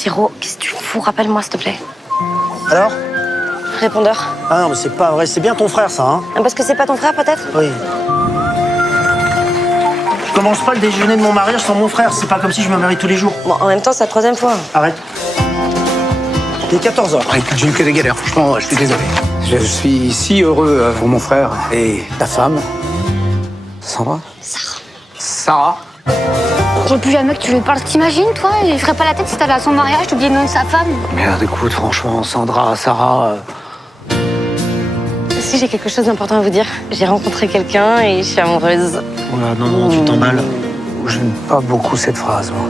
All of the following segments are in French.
Pierrot, qu'est-ce que tu fous? Rappelle-moi, s'il te plaît. Alors? Répondeur. Ah non, mais c'est pas vrai. C'est bien ton frère, ça, hein? Parce que c'est pas ton frère, peut-être? Oui. Je commence pas le déjeuner de mon mariage sans mon frère. C'est pas comme si je me marie tous les jours. Bon, en même temps, c'est la 3e fois. Arrête. Il est 14h. Ouais, j'ai eu que des galères, franchement, je suis désolé. Je suis si heureux pour mon frère et ta femme. Sandra? Sarah? J'ai plus jamais que tu lui parles. T'imagines, toi? Il ferait pas la tête si t'allais à son mariage, t'oubliais le nom de sa femme. Merde, écoute, franchement, Sandra, Sarah... Si j'ai quelque chose d'important à vous dire, j'ai rencontré quelqu'un et je suis amoureuse. Voilà, non, tu t'emballes. J'aime pas beaucoup cette phrase, moi.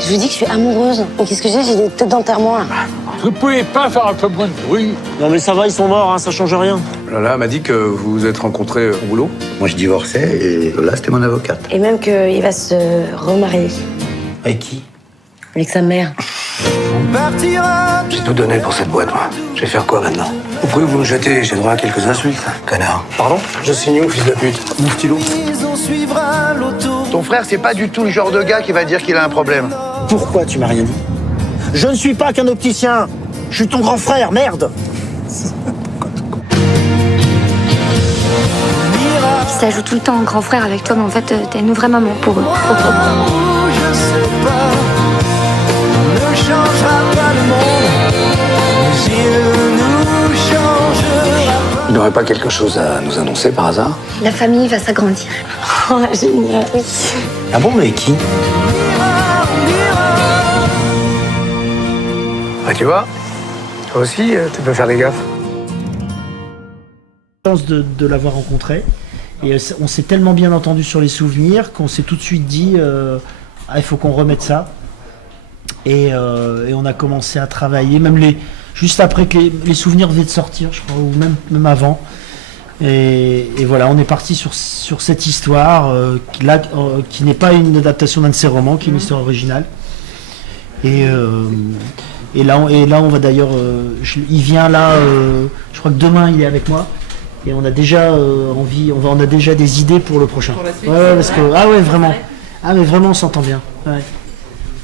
Je vous dis que je suis amoureuse. Et qu'est-ce que j'ai des têtes d'enterrement, là. Vous pouvez pas faire un peu moins de bruit? Non, mais ça va, ils sont morts, hein, ça change rien. Lola m'a dit que vous vous êtes rencontrés au boulot. Moi, je divorçais et Lola, c'était mon avocate. Et même qu'il va se remarier. Avec qui? Avec sa mère. J'ai tout donné pour cette boîte, moi. Je vais faire quoi maintenant? Vous pouvez vous me jeter, j'ai droit à quelques insultes. Connard. Pardon? Je signe où, fils de pute? Mon stylo. Ton frère, c'est pas du tout le genre de gars qui va dire qu'il a un problème. Pourquoi tu m'as rien dit? Je ne suis pas qu'un opticien. Je suis ton grand frère, merde. Ça joue tout le temps en grand frère avec toi, mais en fait, t'es une vraie maman pour eux. Il n'aurait pas quelque chose à nous annoncer par hasard? La famille va s'agrandir. Oh, génial, oui. Ah bon, mais avec qui? Bah, tu vois, toi aussi, tu peux faire des gaffes. De l'avoir rencontré. Et on s'est tellement bien entendu sur les souvenirs qu'on s'est tout de suite dit il faut qu'on remette ça. Et on a commencé à travailler, juste après que les souvenirs venaient de sortir, je crois, ou même avant. Et voilà, on est parti sur cette histoire qui n'est pas une adaptation d'un de ses romans, qui est une histoire originale. Et là, on va d'ailleurs, il vient là, je crois que demain il est avec moi. Et on a déjà on a déjà des idées pour le prochain. Pour la suite, ouais, parce que vraiment. Ah mais vraiment on s'entend bien. Ouais.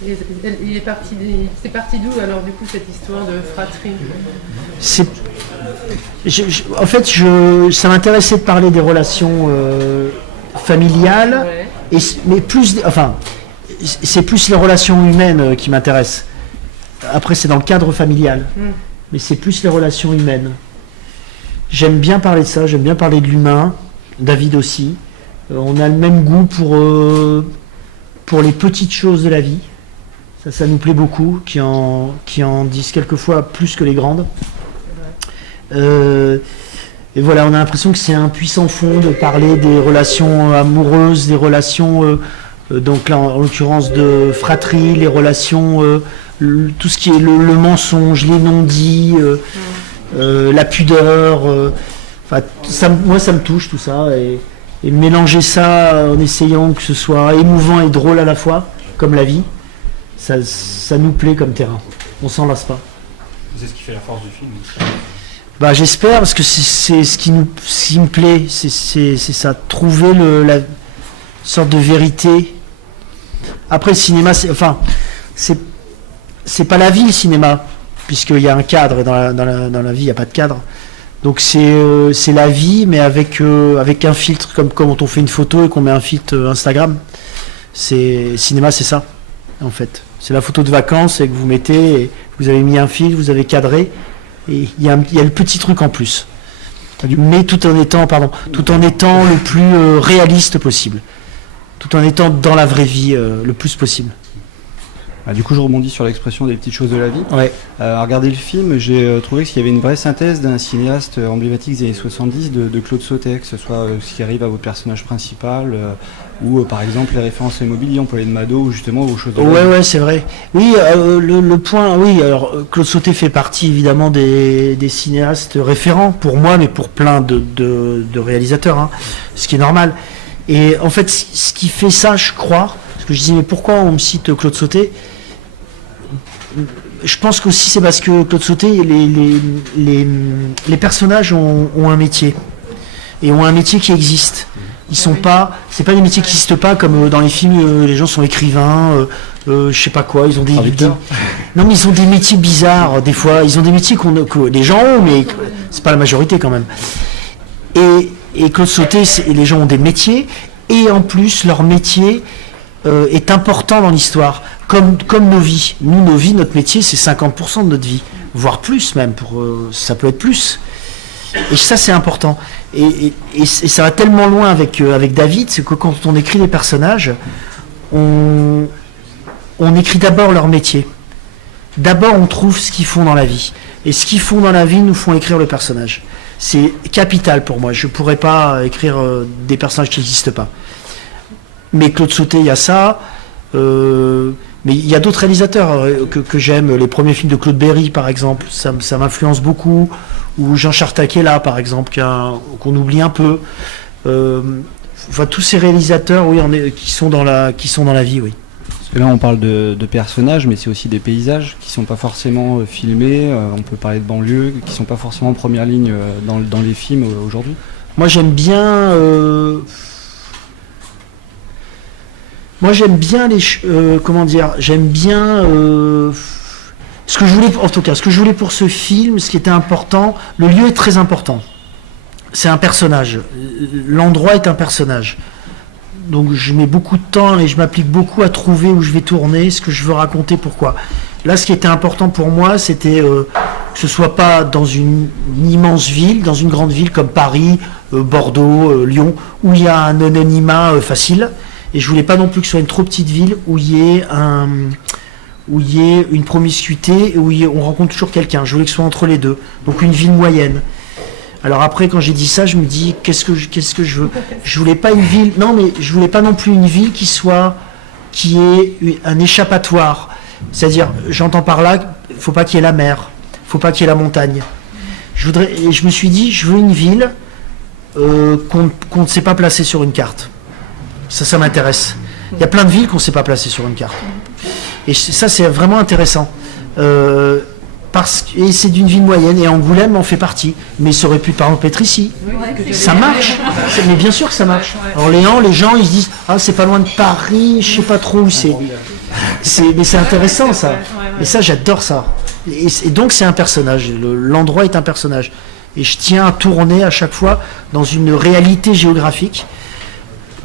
C'est parti d'où alors du coup cette histoire de fratrie? En fait, ça m'intéressait de parler des relations familiales, ouais. C'est plus les relations humaines qui m'intéressent. Après, c'est dans le cadre familial, mais c'est plus les relations humaines. J'aime bien parler de ça, j'aime bien parler de l'humain, David aussi. On a le même goût pour les petites choses de la vie. Ça nous plaît beaucoup, qui en disent quelquefois plus que les grandes. Et voilà, on a l'impression que c'est un puissant fond de parler des relations amoureuses, des relations, donc là en l'occurrence de fratrie, les relations, tout ce qui est le mensonge, les non-dits, la pudeur. Moi ça me touche tout ça. Et mélanger ça en essayant que ce soit émouvant et drôle à la fois, comme la vie, ça nous plaît comme terrain. On s'en lasse pas. C'est ce qui fait la force du film. J'espère, parce que c'est ce qui me plaît, c'est ça, trouver la sorte de vérité. Après le cinéma, c'est pas la vie le cinéma, puisqu'il y a un cadre, et dans la vie il n'y a pas de cadre. Donc c'est la vie, mais avec un filtre, comme quand on fait une photo et qu'on met un filtre Instagram. Cinéma, c'est ça, en fait. C'est la photo de vacances et que vous mettez, et vous avez mis un filtre, vous avez cadré, et il y a le petit truc en plus. Mais tout en étant le plus réaliste possible. Tout en étant dans la vraie vie le plus possible. Du coup, je rebondis sur l'expression des petites choses de la vie. Ouais. À regarder le film, j'ai trouvé qu'il y avait une vraie synthèse d'un cinéaste emblématique des années 70 de Claude Sautet, que ce soit ce qui arrive à votre personnage principal, ou par exemple les références immobilières, on parlait de Mado, ou justement aux choses de la vie. Ouais, c'est vrai. Oui, le point, oui, alors Claude Sautet fait partie évidemment des cinéastes référents, pour moi, mais pour plein de réalisateurs, hein, ce qui est normal. Et en fait, ce qui fait ça, je crois, parce que je disais, mais pourquoi on me cite Claude Sautet ? Je pense qu'aussi c'est parce que Claude Sautet, les personnages ont un métier, et ont un métier qui existe. Ils sont pas, c'est pas des métiers qui n'existent pas comme dans les films, les gens sont écrivains, je sais pas quoi, ils ont des Non, mais ils ont des métiers bizarres, des fois. Ils ont des métiers que les gens ont, mais c'est pas la majorité quand même. Et Claude Sauté, les gens ont des métiers, et en plus, leur métier est important dans l'histoire, comme nos vies. Nous, nos vies, notre métier, c'est 50% de notre vie, voire plus même, ça peut être plus. Et ça, c'est important. Et ça va tellement loin avec David, c'est que quand on écrit les personnages, on écrit d'abord leur métier. D'abord, on trouve ce qu'ils font dans la vie. Et ce qu'ils font dans la vie nous font écrire le personnage. C'est capital pour moi. Je ne pourrais pas écrire des personnages qui n'existent pas. Mais Claude Sauté, il y a ça. Mais il y a d'autres réalisateurs que j'aime. Les premiers films de Claude Berry, par exemple, ça m'influence beaucoup. Ou Jean Chartaquella, par exemple, qu'on oublie un peu. Enfin, tous ces réalisateurs, oui, qui sont dans la vie, oui. Parce que là, on parle de personnages, mais c'est aussi des paysages qui sont pas forcément filmés. On peut parler de banlieue, qui sont pas forcément en première ligne dans les films aujourd'hui. Moi, j'aime bien. Comment dire, j'aime bien. Ce que je voulais pour ce film, ce qui était important, le lieu est très important. C'est un personnage. L'endroit est un personnage. Donc je mets beaucoup de temps et je m'applique beaucoup à trouver où je vais tourner, ce que je veux raconter, pourquoi. Là, ce qui était important pour moi, c'était que ce soit pas dans une immense ville, dans une grande ville comme Paris, Bordeaux, Lyon, où il y a un anonymat facile. Et je voulais pas non plus que ce soit une trop petite ville où il y ait une promiscuité, où on rencontre toujours quelqu'un. Je voulais que ce soit entre les deux. Donc une ville moyenne. Alors après, quand j'ai dit ça, je me dis, qu'est-ce que je veux ? Je voulais pas une ville, non, mais je voulais pas non plus une ville qui ait un échappatoire. C'est-à-dire, j'entends par là, il faut pas qu'il y ait la mer, il faut pas qu'il y ait la montagne. Et je me suis dit, je veux une ville qu'on ne sait pas placer sur une carte. Ça m'intéresse. Il y a plein de villes qu'on ne sait pas placer sur une carte. Et ça, c'est vraiment intéressant. Et c'est d'une ville moyenne, et Angoulême en fait partie. Mais ça aurait pu, par exemple, être ici. Ça marche. Mais bien sûr que ça marche. Orléans, les gens, ils se disent, ah, c'est pas loin de Paris, je sais pas trop où c'est. Mais c'est intéressant, ça. Et ça, j'adore ça. Et donc, c'est un personnage. L'endroit est un personnage. Et je tiens à tourner à chaque fois dans une réalité géographique.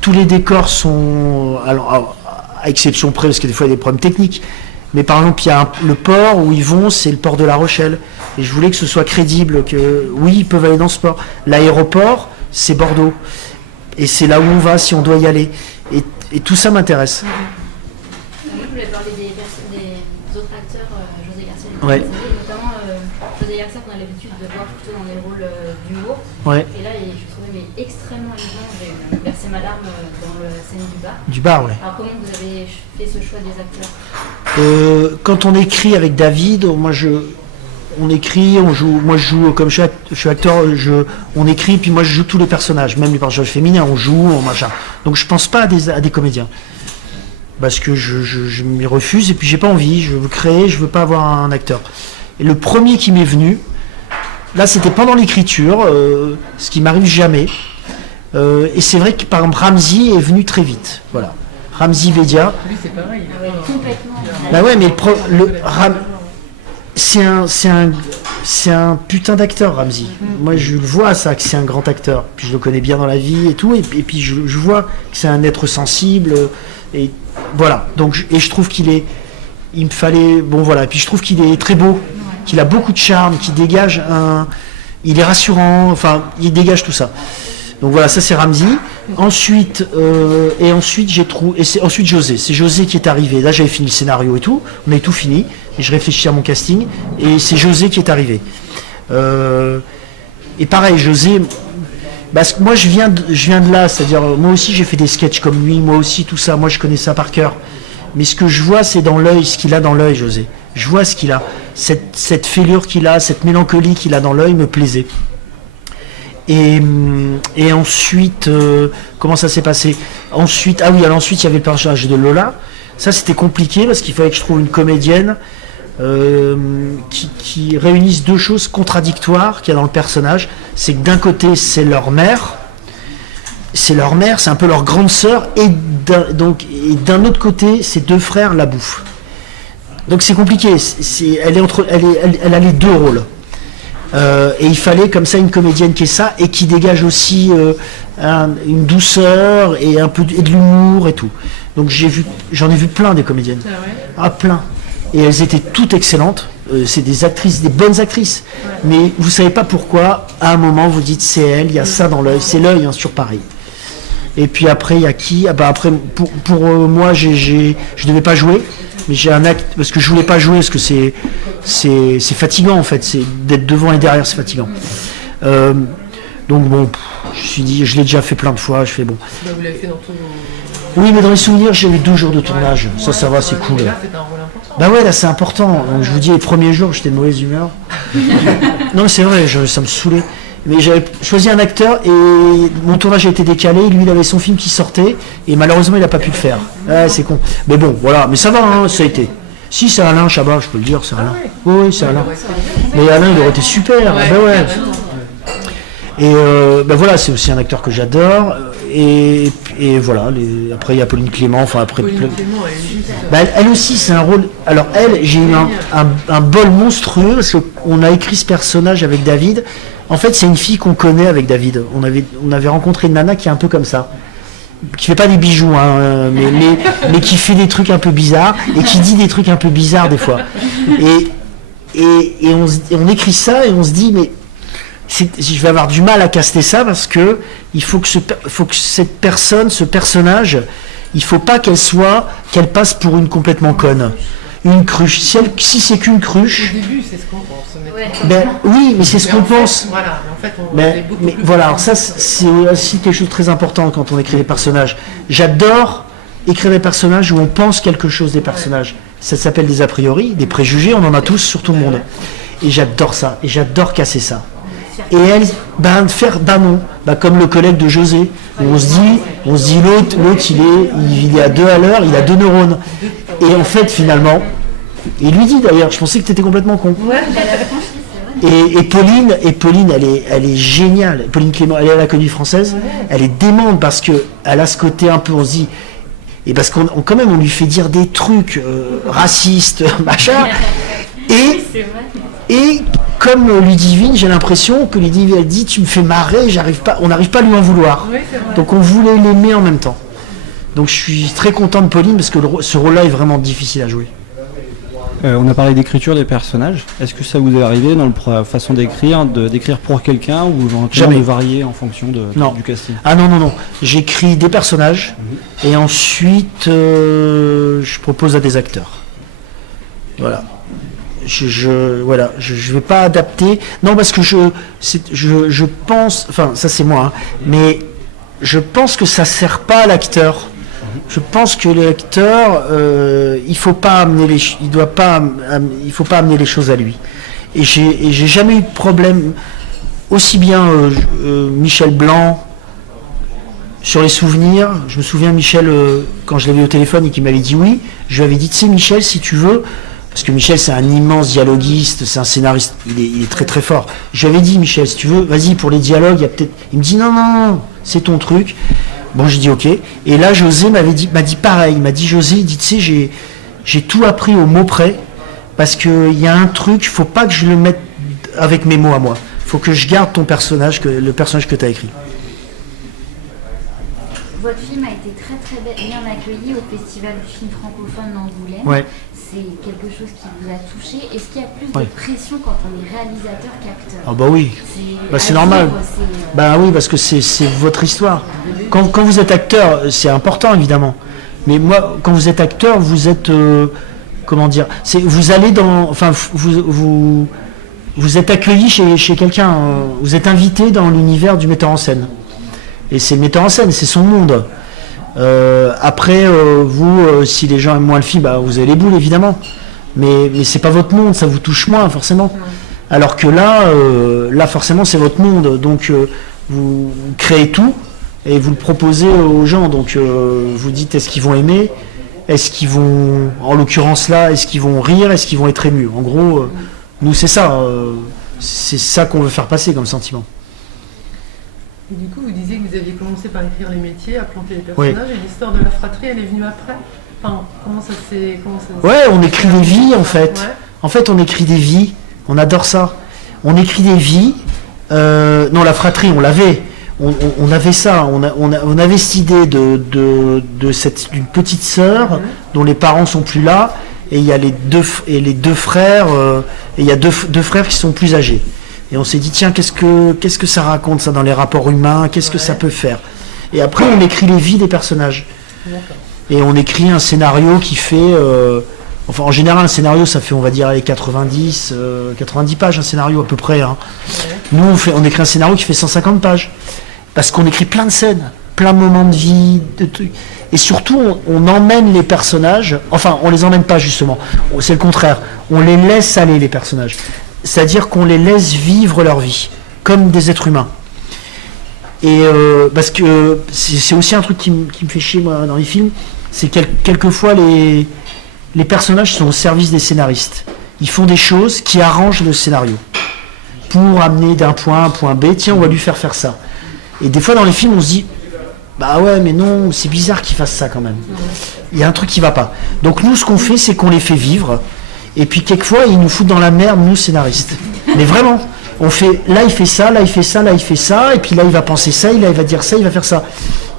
Tous les décors sont, alors, à exception près, parce que des fois il y a des problèmes techniques, mais par exemple il y a le port où ils vont, c'est le port de La Rochelle, et je voulais que ce soit crédible, que oui, ils peuvent aller dans ce port. L'aéroport, c'est Bordeaux, et c'est là où on va si on doit y aller, et tout ça m'intéresse. Moi je voulais parler des autres acteurs, José Garcia, notamment José Garcia qu'on a l'habitude de voir plutôt dans les rôles d'humour, et là je trouvais extrêmement évident. J'ai versé ma larme dans la scène du bar. Du bar, ouais. Alors comment vous avez fait ce choix des acteurs ? Quand on écrit avec David, on écrit, on joue. Moi, je joue comme je suis acteur. On écrit, puis moi, je joue tous les personnages, même les personnages féminins. On joue, machin. Donc, je pense pas à des comédiens, parce que je m'y refuse. Et puis, j'ai pas envie. Je veux créer. Je veux pas avoir un acteur. Et le premier qui m'est venu, là, c'était pendant l'écriture, ce qui m'arrive jamais. Et c'est vrai que par exemple Ramzy est venu très vite, voilà. Ramzy Bedia. Lui c'est pareil. Complètement. Bah ouais, mais c'est un putain d'acteur, Ramzy. Moi je le vois ça, que c'est un grand acteur. Puis je le connais bien dans la vie et tout, et puis je vois que c'est un être sensible, et voilà. Donc je trouve il me fallait, bon voilà. Et puis je trouve qu'il est très beau, qu'il a beaucoup de charme, qu'il dégage il est rassurant. Enfin, il dégage tout ça. Donc voilà, ça c'est Ramzy. Ensuite, j'ai trouvé. Et c'est ensuite José. C'est José qui est arrivé. Là, j'avais fini le scénario et tout. On avait tout fini. Et je réfléchis à mon casting. Et c'est José qui est arrivé. Et pareil, José. Parce que moi, je viens de là. C'est-à-dire, moi aussi, j'ai fait des sketchs comme lui. Moi aussi, tout ça. Moi, je connais ça par cœur. Mais ce que je vois, c'est dans l'œil, ce qu'il a dans l'œil, José. Je vois ce qu'il a. Cette fêlure qu'il a, cette mélancolie qu'il a dans l'œil me plaisait. Et ensuite, comment ça s'est passé ? Ensuite, ensuite il y avait le personnage de Lola. Ça c'était compliqué parce qu'il fallait que je trouve une comédienne qui réunisse deux choses contradictoires qu'il y a dans le personnage. C'est que d'un côté c'est leur mère, c'est un peu leur grande sœur, et d'un autre côté c'est deux frères la bouffe. Donc c'est compliqué. Elle a les deux rôles. Et il fallait comme ça une comédienne qui est ça et qui dégage aussi une douceur et et de l'humour et tout. Donc j'en ai vu plein des comédiennes. Plein. Et elles étaient toutes excellentes. C'est des actrices, des bonnes actrices. Mais vous savez pas pourquoi, à un moment, vous dites c'est elle, il y a ça dans l'œil. C'est l'œil, hein, sur pareil. Et puis après, il y a qui? Après, pour moi, je devais pas jouer. Mais j'ai un acte, parce que je voulais pas jouer, parce que c'est fatigant, en fait. C'est d'être devant et derrière, c'est fatigant. Donc bon, je me suis dit, je l'ai déjà fait plein de fois. Je fais bon. Vous l'avez fait dans tous vos... Oui, mais dans les souvenirs, j'ai eu 2 jours de tournage. Ça va, c'est cool. Là, c'est un rôle important. Bah ouais, là c'est important. Donc, je vous dis, les premiers jours, j'étais de mauvaise humeur. Non, c'est vrai, ça me saoulait. Mais j'avais choisi un acteur et mon tournage a été décalé. Lui, il avait son film qui sortait et malheureusement, il n'a pas pu le faire. Ouais, c'est con. Mais bon, voilà. Mais ça va, hein, ça a été. Si c'est Alain Chabat, je peux le dire, c'est Alain. Oui, c'est Alain. Mais Alain, il aurait été super. Ouais. Et voilà, c'est aussi un acteur que j'adore. Et voilà, après il y a Pauline Clément, Pauline Clément, elle aussi c'est un rôle. Alors j'ai eu un bol monstrueux parce qu'on a écrit ce personnage avec David. En fait, c'est une fille qu'on connaît avec David. On avait rencontré une nana qui est un peu comme ça, qui fait pas des bijoux, hein, mais qui fait des trucs un peu bizarres et qui dit des trucs un peu bizarres des fois. Et on écrit ça et on se dit mais je vais avoir du mal à caster ça parce que il faut que cette personne, ce personnage, il faut pas qu'elle passe pour une complètement conne, une cruche. Si c'est qu'une cruche. Au début, c'est ce qu'on pense. Oui, mais c'est ce qu'on pense. Voilà, en fait, mais voilà, alors ça c'est aussi quelque chose de très important quand on écrit des personnages. J'adore écrire des personnages où on pense quelque chose des personnages. Ça s'appelle des a priori, des préjugés. On en a tous sur tout le monde. Et j'adore ça. Et j'adore casser ça. Et elle, non, comme le collègue de José, où on se dit l'autre il est à 2 à l'heure, il a 2 neurones. Et en fait, finalement, il lui dit d'ailleurs, je pensais que tu étais complètement con. Et Pauline, elle est géniale. Pauline Clément, elle est à la Comédie Française, elle est démente parce que elle a ce côté un peu, on se dit, et parce qu'on quand même on lui fait dire des trucs racistes, machin, et comme Ludivine, j'ai l'impression que Ludivine elle dit tu me fais marrer, on n'arrive pas à lui en vouloir. Donc on voulait l'aimer en même temps. Donc je suis très content de Pauline parce que ce rôle-là est vraiment difficile à jouer. On a parlé d'écriture des personnages. Est-ce que ça vous est arrivé dans la façon d'écrire pour quelqu'un ou jamais de varier en fonction du casting? Ah non. J'écris des personnages et ensuite je propose à des acteurs. Voilà. Je vais pas adapter. Non, parce que je pense, enfin ça c'est moi, hein, mais je pense que ça sert pas à l'acteur. Je pense que l'acteur, il faut pas amener les choses à lui. Et j'ai jamais eu de problème. Aussi bien Michel Blanc sur les souvenirs. Je me souviens Michel quand je l'avais au téléphone et qu'il m'avait dit oui. Je lui avais dit tu sais Michel si tu veux. Parce que Michel, c'est un immense dialoguiste, c'est un scénariste, il est très très fort. Je lui avais dit, Michel, si tu veux, vas-y pour les dialogues, il y a peut-être. Il me dit non, c'est ton truc. Bon, j'ai dit ok. Et là, José m'a dit pareil. Il m'a dit José, il dit tu sais, j'ai tout appris au mot près parce qu'il y a un truc, il faut pas que je le mette avec mes mots à moi. Il faut que je garde ton personnage, le personnage que tu as écrit. Votre film a été très très bien accueilli au Festival du film francophone d'Angoulême. Ouais. C'est quelque chose qui vous a touché. Est-ce qu'il y a plus de pression quand on est réalisateur qu'acteur? Ah bah oui, c'est normal. Bah oui, parce que c'est votre histoire. Quand vous êtes acteur, c'est important évidemment. Mais moi, quand vous êtes acteur, vous êtes comment dire, vous allez dans, enfin vous êtes accueilli chez quelqu'un, vous êtes invité dans l'univers du metteur en scène. Et c'est le metteur en scène, c'est son monde. Après, vous, si les gens aiment moins le film, bah, vous avez les boules évidemment. Mais c'est pas votre monde, ça vous touche moins forcément. Alors que là forcément c'est votre monde. Donc vous créez tout et vous le proposez aux gens. Donc vous dites est-ce qu'ils vont aimer, est-ce qu'ils vont, en l'occurrence là, est-ce qu'ils vont rire, est-ce qu'ils vont être émus. En gros, nous c'est ça qu'on veut faire passer comme sentiment. Et du coup, vous disiez que vous aviez commencé par écrire les métiers, à planter les personnages, et l'histoire de la fratrie, elle est venue après? Enfin, comment ça s'est... Ouais, on écrit des vies en fait. Ouais. En fait, on écrit des vies. On adore ça. On écrit des vies. Non, la fratrie, on l'avait. On avait ça. On avait cette idée d'une petite sœur dont les parents sont plus là. Et il y a les deux frères. Et il y a deux frères qui sont plus âgés. Et on s'est dit, tiens, qu'est-ce que ça raconte ça dans les rapports humains? Qu'est-ce que ça peut faire? Et après, on écrit les vies des personnages. D'accord. Et on écrit un scénario qui fait... enfin, en général, un scénario, ça fait, on va dire, les 90 pages, un scénario à peu près. Hein. Ouais. Nous, on écrit un scénario qui fait 150 pages. Parce qu'on écrit plein de scènes, plein de moments de vie, de trucs. Et surtout, on emmène les personnages... Enfin, on les emmène pas, justement. C'est le contraire. On les laisse aller, les personnages. C'est-à-dire qu'on les laisse vivre leur vie, comme des êtres humains. Et parce que c'est aussi un truc qui me fait chier, moi, dans les films, c'est quelquefois les personnages sont au service des scénaristes. Ils font des choses qui arrangent le scénario pour amener d'un point A à un point B. Tiens, on va lui faire ça. Et des fois dans les films, on se dit, bah ouais, mais non, c'est bizarre qu'il fasse ça quand même. Il y a un truc qui va pas. Donc nous, ce qu'on fait, c'est qu'on les fait vivre. Et puis quelquefois, ils nous foutent dans la merde, nous, scénaristes. Mais vraiment, on fait, là il fait ça, là il fait ça, là il fait ça, et puis là il va penser ça, là il va dire ça, il va faire ça.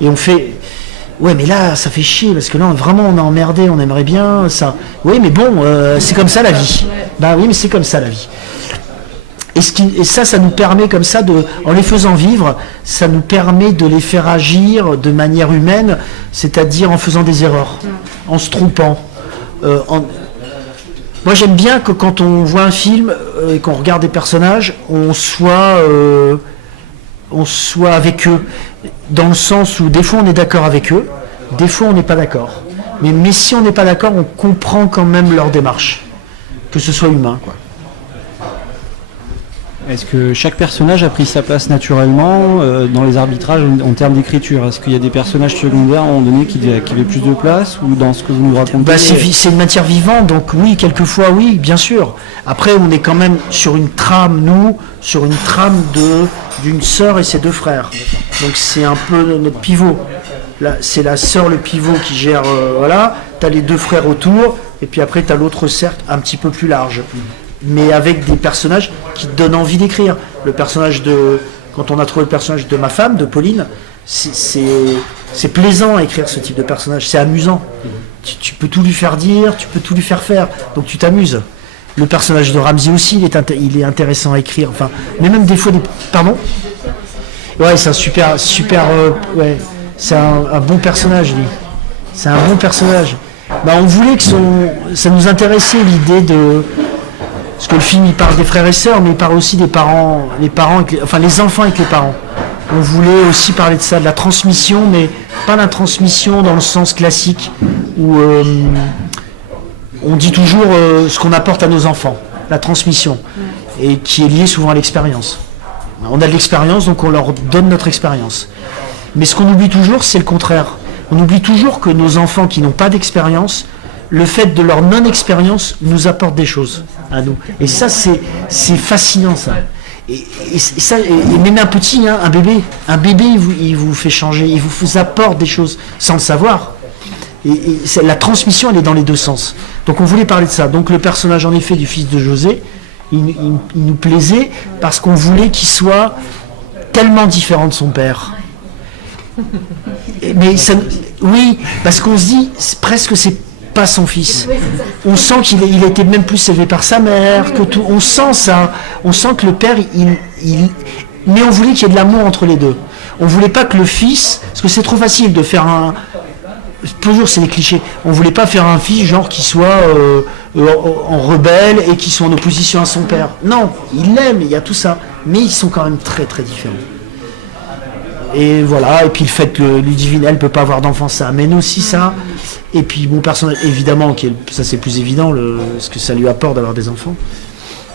Et on fait... Ouais, mais là, ça fait chier, parce que là, vraiment, on est emmerdé, on aimerait bien ça. Oui, mais bon, c'est comme ça la vie. Bah oui, mais c'est comme ça la vie. Et ça nous permet comme ça, en les faisant vivre, ça nous permet de les faire agir de manière humaine, c'est-à-dire en faisant des erreurs, en se trompant. Moi, j'aime bien que quand on voit un film et qu'on regarde des personnages, on soit avec eux, dans le sens où des fois on est d'accord avec eux, des fois on n'est pas d'accord. Mais si on n'est pas d'accord, on comprend quand même leur démarche, que ce soit humain, quoi. Est-ce que chaque personnage a pris sa place naturellement dans les arbitrages en termes d'écriture? Est-ce qu'il y a des personnages secondaires à un moment donné qui avaient plus de place, ou dans ce que vous nous racontez? C'est une matière vivante, donc oui, quelquefois oui, bien sûr. Après, on est quand même sur une trame, d'une sœur et ses deux frères. Donc c'est un peu notre pivot. Là, c'est la sœur, le pivot qui gère, voilà. T'as les deux frères autour, et puis après t'as l'autre cercle un petit peu plus large. Mais avec des personnages qui te donnent envie d'écrire. Quand on a trouvé le personnage de ma femme, de Pauline, c'est plaisant à écrire ce type de personnage, c'est amusant. Tu peux tout lui faire dire, tu peux tout lui faire faire, donc tu t'amuses. Le personnage de Ramsey aussi, il est intéressant à écrire. Enfin, mais même des fois, pardon. Ouais, c'est un super, ouais, c'est un bon personnage, lui. C'est un bon personnage. Bah, on voulait que ça nous intéressait l'idée de. Parce que le film, il parle des frères et sœurs, mais il parle aussi des parents, les enfants avec les parents. On voulait aussi parler de ça, de la transmission, mais pas la transmission dans le sens classique, où on dit toujours ce qu'on apporte à nos enfants, la transmission, et qui est liée souvent à l'expérience. On a de l'expérience, donc on leur donne notre expérience. Mais ce qu'on oublie toujours, c'est le contraire. On oublie toujours que nos enfants qui n'ont pas d'expérience, le fait de leur non-expérience nous apporte des choses à nous. Et ça, c'est fascinant, ça. Et même un petit, hein, un bébé, il vous fait changer, il vous apporte des choses sans le savoir. Et la transmission, elle est dans les deux sens. Donc on voulait parler de ça. Donc le personnage, en effet, du fils de José, il nous plaisait parce qu'on voulait qu'il soit tellement différent de son père. Mais ça, oui, parce qu'on se dit, presque c'est pas son fils. On sent qu'il a été même plus élevé par sa mère, que tout. On sent ça. On sent que le père, mais on voulait qu'il y ait de l'amour entre les deux. On voulait pas que le fils, parce que c'est trop facile de faire toujours c'est des clichés. On voulait pas faire un fils genre qui soit en rebelle et qui soit en opposition à son père. Non, il l'aime, il y a tout ça. Mais ils sont quand même très très différents. Et voilà, et puis le fait que Ludivine, elle peut pas avoir d'enfant, ça amène aussi ça. Et puis mon personnage, évidemment, ça c'est plus évident, ce que ça lui apporte d'avoir des enfants.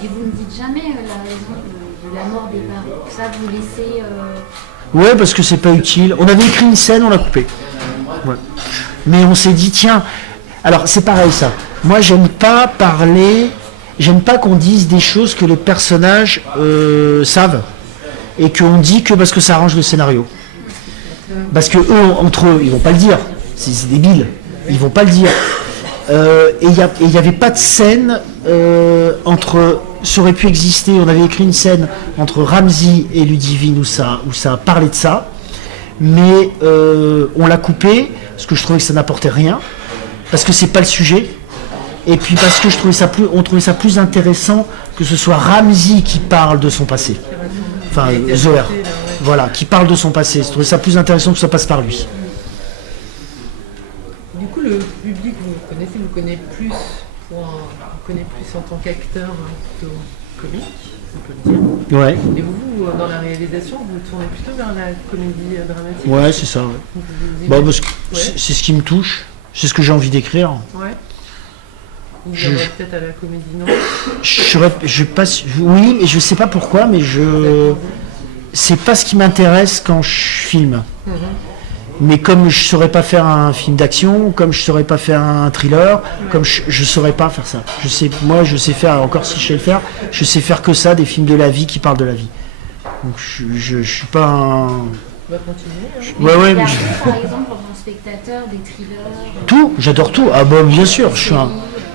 Et vous ne dites jamais la raison de la mort des parents. Ça, vous laissez... Ouais, parce que c'est pas utile. On avait écrit une scène, on l'a coupée. Ouais. Mais on s'est dit, tiens, alors c'est pareil ça. Moi, j'aime pas qu'on dise des choses que les personnages savent. Et qu'on dit que parce que ça arrange le scénario. Parce que eux, entre eux, ils vont pas le dire. C'est débile. Ils vont pas le dire. Et il n'y avait pas de scène entre... Ça aurait pu exister, on avait écrit une scène entre Ramsey et Ludivine où ça parlait de ça, mais on l'a coupé parce que je trouvais que ça n'apportait rien, parce que c'est pas le sujet, et puis parce que on trouvait ça plus intéressant que ce soit Ramsey qui parle de son passé. Enfin, Zohar, voilà, qui parle de son passé. Je trouvais ça plus intéressant que ça passe par lui. Du coup, le public, vous connaît plus en tant qu'acteur plutôt comique, on peut le dire. Ouais. Et vous, dans la réalisation, vous tournez plutôt vers la comédie dramatique. Ouais, c'est ça. Ouais. Bon, parce que c'est ce qui me touche, c'est ce que j'ai envie d'écrire. Ouais. Vous allez peut-être à la comédie, non? Je passe. Oui, mais je sais pas pourquoi, mais c'est pas ce qui m'intéresse quand je filme. Mais comme je saurais pas faire un film d'action, comme je saurais pas faire un thriller, comme je saurais pas faire ça. Je sais faire, encore si je sais le faire, je sais faire que ça, des films de la vie qui parlent de la vie. Donc je suis pas un... On va continuer. Ouais, mais par exemple, en tant que spectateur, des thrillers. Tout, j'adore tout. Ah bon, bien sûr,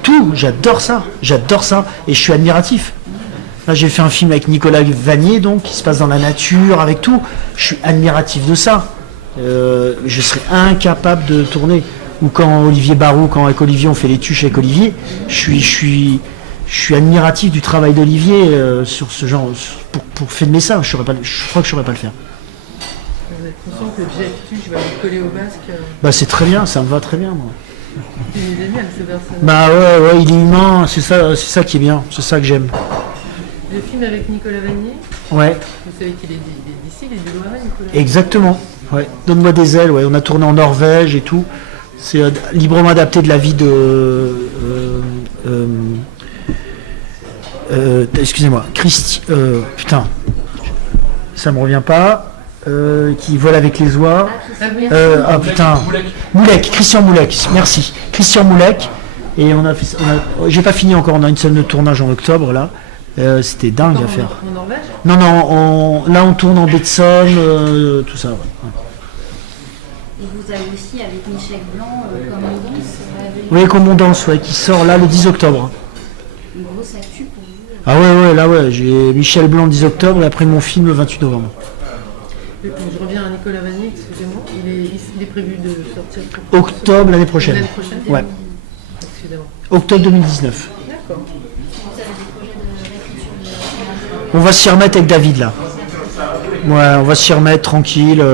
tout, j'adore ça, et je suis admiratif. Là, j'ai fait un film avec Nicolas Vanier, donc, qui se passe dans la nature, avec tout. Je suis admiratif de ça. Je serais incapable de tourner. Ou quand Olivier Barou, quand avec Olivier on fait les tuches avec Olivier, je suis admiratif du travail d'Olivier sur ce genre, pour filmer ça. Je crois que je saurais pas le faire. Vous êtes conscient que Jack Tuche va vous coller au basque? Bah c'est très bien, ça me va très bien moi. Il est génial ce personnage. Bah ouais, il est humain, c'est ça qui est bien, c'est ça que j'aime. Le film avec Nicolas Vanier, Ouais. vous savez qu'il est d'ici, il est du Loiret, Nicolas. Exactement. Ouais. Donne-moi des ailes. Ouais. On a tourné en Norvège et tout. C'est librement adapté de la vie de. Excusez-moi. Putain. Ça me revient pas. Qui vole avec les oies. Putain. Moulek. Christian Moulek. Merci. Christian Moulek. Et j'ai pas fini encore. On a une scène de tournage en octobre là. C'était dingue à faire. En Norvège? Non, là on tourne en baie de Somme, tout ça. Ouais. Et vous avez aussi avec Michel Blanc, Commandance. Oui, Commandance, ouais, qui sort là le 10 octobre. Une grosse actu pour vous. Ah ouais, j'ai Michel Blanc le 10 octobre et après mon film le 28 novembre. Je reviens à Nicolas Vanier, excusez-moi. Il est prévu de sortir pour Octobre l'année prochaine. L'année prochaine? Ouais. Excusez-moi. Octobre 2019. D'accord. On va s'y remettre avec David là. Ouais, on va s'y remettre tranquille.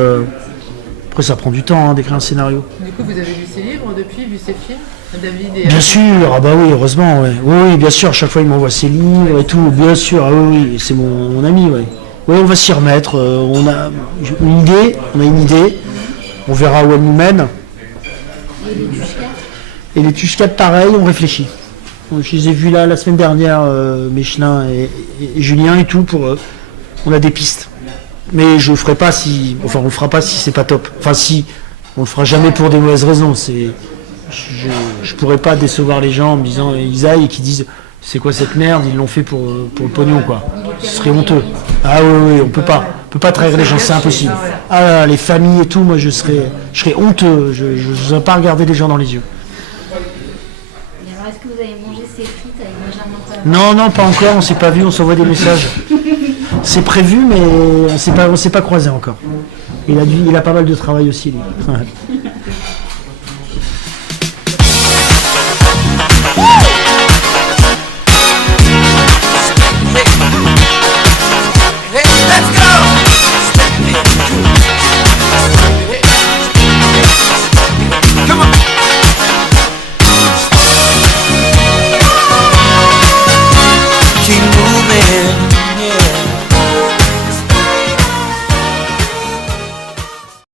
Après ça prend du temps d'écrire un scénario. Du coup, vous avez vu ses livres depuis, vu ses films, David et... Bien sûr, ah bah oui, heureusement, ouais. Oui, bien sûr, à chaque fois il m'envoie ses livres et tout, bien sûr, ah oui, c'est mon ami, ouais. Oui, on va s'y remettre, on a une idée, on verra où elle nous mène. Et les Tuche-4, pareil, on réfléchit. Je les ai vus là la semaine dernière, Michelin et Julien et tout, on a des pistes. Mais je le ferai pas on le fera pas si c'est pas top. Enfin si, on le fera jamais pour des mauvaises raisons. Je pourrais pas décevoir les gens en me disant ils aillent et qu'ils disent c'est quoi cette merde, ils l'ont fait pour le pognon quoi. Ce serait honteux. Ah oui, on peut pas trahir les gens, c'est impossible. Ah là, les familles et tout, moi je serais honteux, je ne voudrais pas regarder les gens dans les yeux. Et alors, est-ce que vous avez mangé ces frites avec Benjamin Pavard? Non, pas encore, on s'est pas vu, on s'envoie des messages. C'est prévu, mais on s'est pas croisé encore. Il a pas mal de travail aussi, lui. Keep moving.